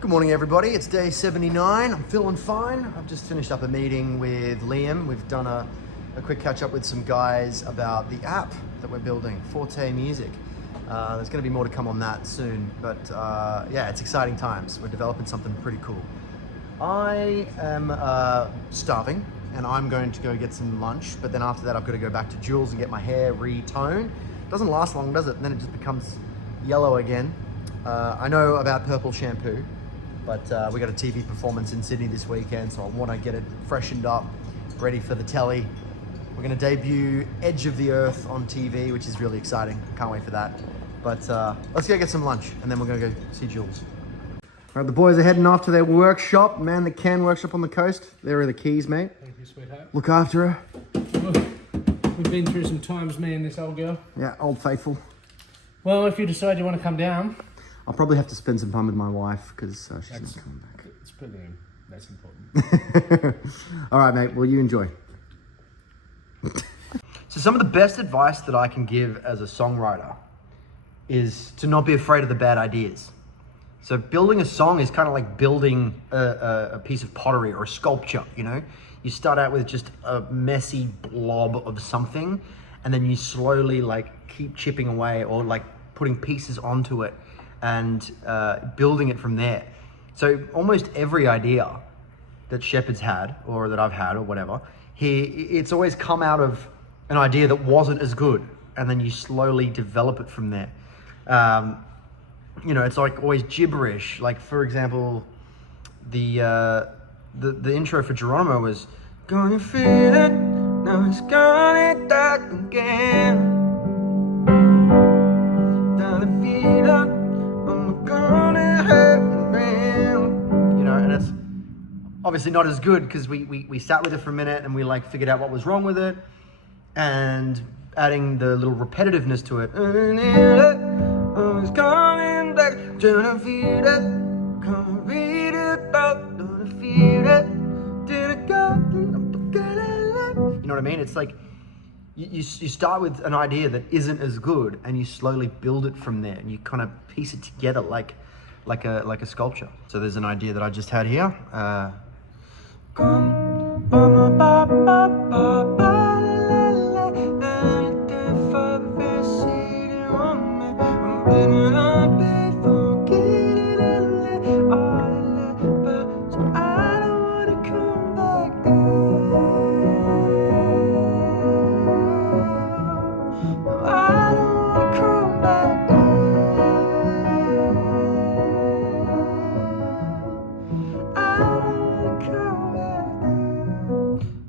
Good morning, everybody. It's day 79. I'm feeling fine. I've just finished up a meeting with Liam. We've done a quick catch up with some guys about the app that we're building, Forte Music. There's going to be more to come on that soon, but yeah, it's exciting times. We're developing something pretty cool. I am starving and I'm going to go get some lunch, but then after that I've got to go back to Jools and get my hair retoned. Doesn't last long, does it? And then it just becomes yellow again. I know about purple shampoo, but we got a TV performance in Sydney this weekend, so I want to get it freshened up, ready for the telly. We're going to debut Edge of the Earth on TV, which is really exciting. Can't wait for that. But let's go get some lunch, and then we're going to go see Jools. All right, the boys are heading off to their workshop, Man the Can workshop on the coast. There are the keys, mate. Thank you, sweetheart. Look after her. We've been through some times, me and this old girl. Yeah, old faithful. Well, if you decide you want to come down... I'll probably have to spend some time with my wife because she's not coming back. It's brilliant. That's important. All right, mate. Well, you enjoy. So some of the best advice that I can give as a songwriter is to not be afraid of the bad ideas. So building a song is kind of like building a piece of pottery or a sculpture, you know? You start out with just a messy blob of something, and then you slowly like keep chipping away or like putting pieces onto it and building it from there. So almost every idea that Shepard's had, or that I've had, or whatever, it's always come out of an idea that wasn't as good, and then you slowly develop it from there. You know, it's like always gibberish. Like, for example, the intro for Geronimo was, "Gonna feel it, now it's gonna back again. Gonna feel it, I'm gonna hurt around." You know, and it's obviously not as good because we sat with it for a minute and we like figured out what was wrong with it, and adding the little repetitiveness to it. It's coming back, gonna feel it, come read it out, gonna feel it, did it go, you know what I mean? It's like you start with an idea that isn't as good, and you slowly build it from there, and you kind of piece it together like a sculpture. So there's an idea that I just had here.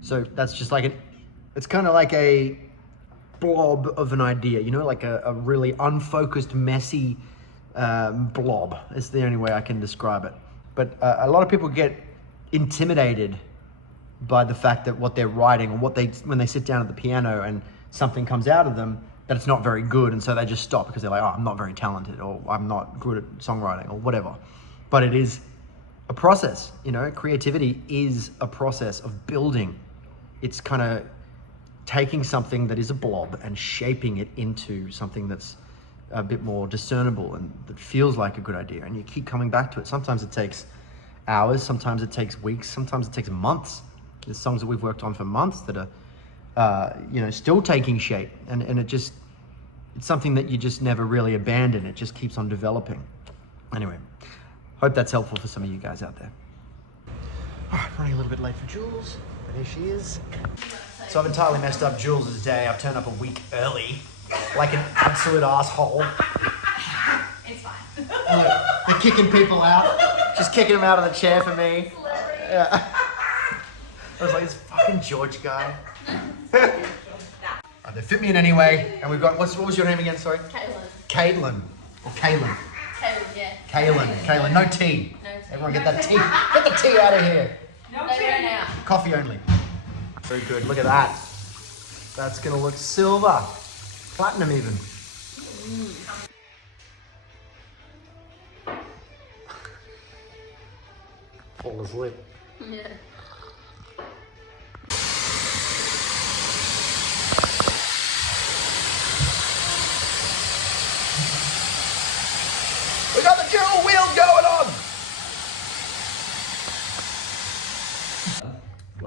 So that's just like it's kind of like a blob of an idea, you know, like a really unfocused, messy blob is the only way I can describe it. But a lot of people get intimidated by the fact that what they're writing, or when they sit down at the piano and something comes out of them, that it's not very good, and so they just stop because they're like, oh, I'm not very talented, or I'm not good at songwriting, or whatever. But it is a process, you know, creativity is a process of building. It's kind of taking something that is a blob and shaping it into something that's a bit more discernible and that feels like a good idea. And you keep coming back to it. Sometimes it takes hours, sometimes it takes weeks, sometimes it takes months. There's songs that we've worked on for months that are, you know, still taking shape. And it's something that you just never really abandon. It just keeps on developing. Anyway, hope that's helpful for some of you guys out there. All right, running a little bit late for Jools. But here she is. So I've entirely messed up Jools' day. I've turned up a week early, like an absolute asshole. It's fine. Look, they're kicking people out. Just kicking them out of the chair for me. Yeah. I was like, this fucking George guy. They fit me in anyway, and we've got, what was your name again, sorry? Caitlin. Or Kaylin. Kaylin, yeah. Kaylin, no tea. No tea. Everyone get that tea. Get the tea out of here. No tea now. Coffee only. Very good, look at that. That's gonna look silver. Platinum even. Fall asleep. Yeah. We got the dual wheel going on.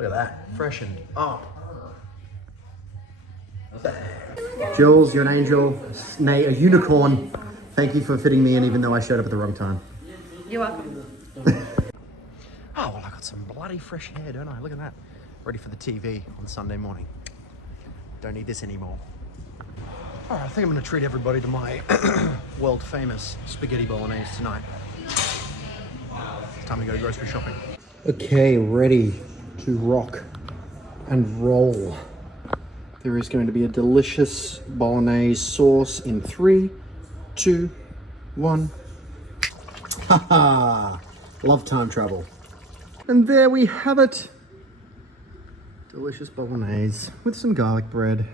Look at that, freshened up. Jools, you're an angel, nay, a unicorn. Thank you for fitting me in even though I showed up at the wrong time. You're welcome. Oh, well, I got some bloody fresh hair, don't I? Look at that. Ready for the TV on Sunday morning. Don't need this anymore. All right, I think I'm gonna treat everybody to my world famous spaghetti bolognese tonight. It's time to go grocery shopping. Okay, ready to rock and roll. There is going to be a delicious bolognese sauce in 3, 2, 1. Haha! Love time travel. And there we have it. Delicious bolognese with some garlic bread.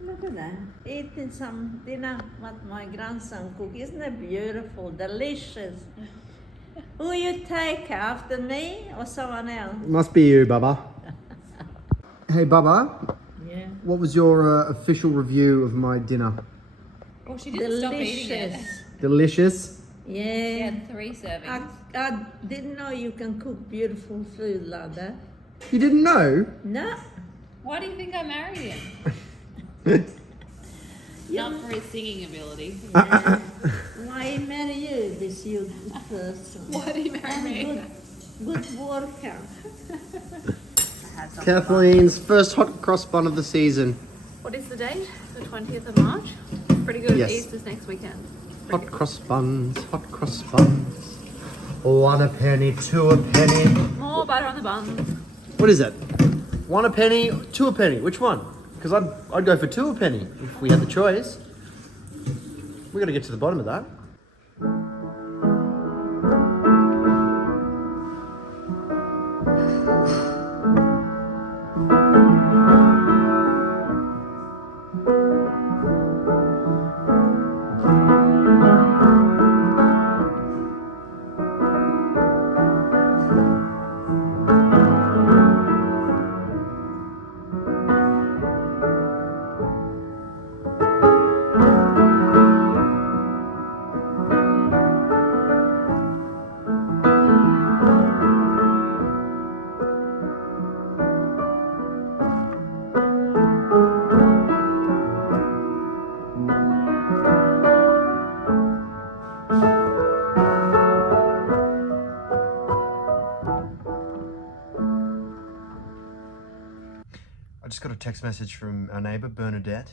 Look at that. Eating some dinner what my grandson cooked. Isn't it beautiful? Delicious. Who you take after me or someone else? Must be you, Baba. Hey, Baba. Yeah. What was your official review of my dinner? Oh, she didn't stop eating it. Delicious. Delicious? She Yeah. had 3 servings. I didn't know you can cook beautiful food like that. You didn't know? No. Why do you think I married him? Not for his singing ability. Yeah. Why marry you, this you person? Why did he marry me? Good worker. Kathleen's first hot cross bun of the season. What is the date? The 20th of March? Pretty good. Yes. Easter's next weekend. Hot cross buns, hot cross buns. 1 a penny, 2 a penny. More butter on the buns. What is it? 1 a penny, 2 a penny. Which one? Because I'd go for 2 a penny if we had the choice. We got to get to the bottom of that. I just got a text message from our neighbour, Bernadette,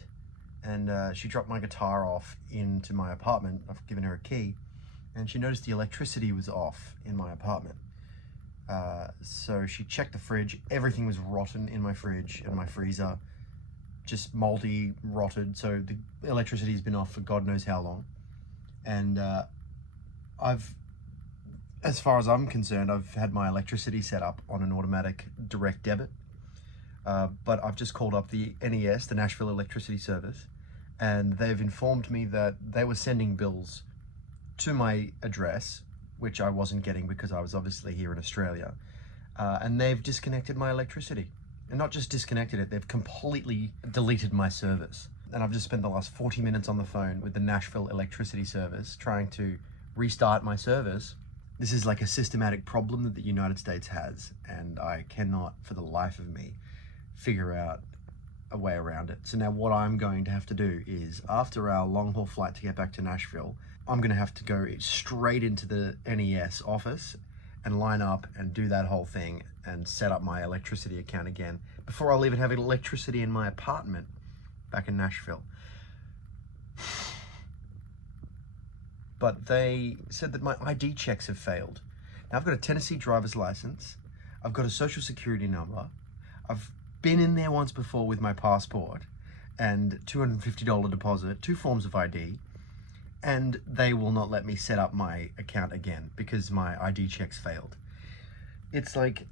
and she dropped my guitar off into my apartment. I've given her a key, and she noticed the electricity was off in my apartment. So she checked the fridge. Everything was rotten in my fridge and my freezer, just moldy, rotted. So the electricity's been off for God knows how long. And as far as I'm concerned, I've had my electricity set up on an automatic direct debit. But I've just called up the NES, the Nashville Electricity Service, and they've informed me that they were sending bills to my address, which I wasn't getting because I was obviously here in Australia, and they've disconnected my electricity. And not just disconnected it, they've completely deleted my service. And I've just spent the last 40 minutes on the phone with the Nashville Electricity Service trying to restart my service. This is like a systematic problem that the United States has, and I cannot, for the life of me, figure out a way around it. So now what I'm going to have to do is, after our long haul flight to get back to Nashville, I'm gonna have to go straight into the NES office and line up and do that whole thing and set up my electricity account again before I'll even have electricity in my apartment back in Nashville. But they said that my ID checks have failed. Now I've got a Tennessee driver's license, I've got a social security number, I've been in there once before with my passport and $250 deposit, 2 forms of ID, and they will not let me set up my account again because my ID checks failed. It's like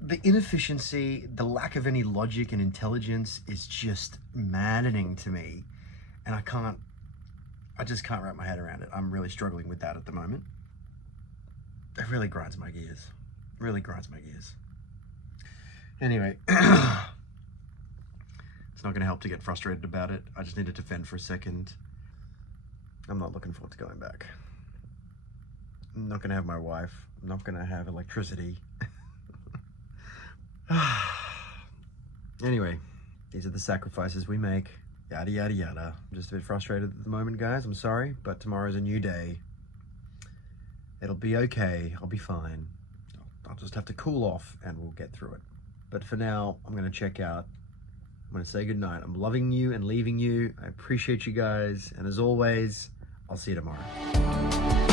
the inefficiency, the lack of any logic and intelligence is just maddening to me, and I just can't wrap my head around it. I'm really struggling with that at the moment. It really grinds my gears. Really grinds my gears. Anyway, it's not going to help to get frustrated about it. I just need to defend for a second. I'm not looking forward to going back. I'm not going to have my wife. I'm not going to have electricity. Anyway, these are the sacrifices we make. Yada, yada, yada. I'm just a bit frustrated at the moment, guys. I'm sorry, but tomorrow's a new day. It'll be okay. I'll be fine. I'll just have to cool off and we'll get through it. But for now, I'm going to check out. I'm going to say goodnight. I'm loving you and leaving you. I appreciate you guys. And as always, I'll see you tomorrow.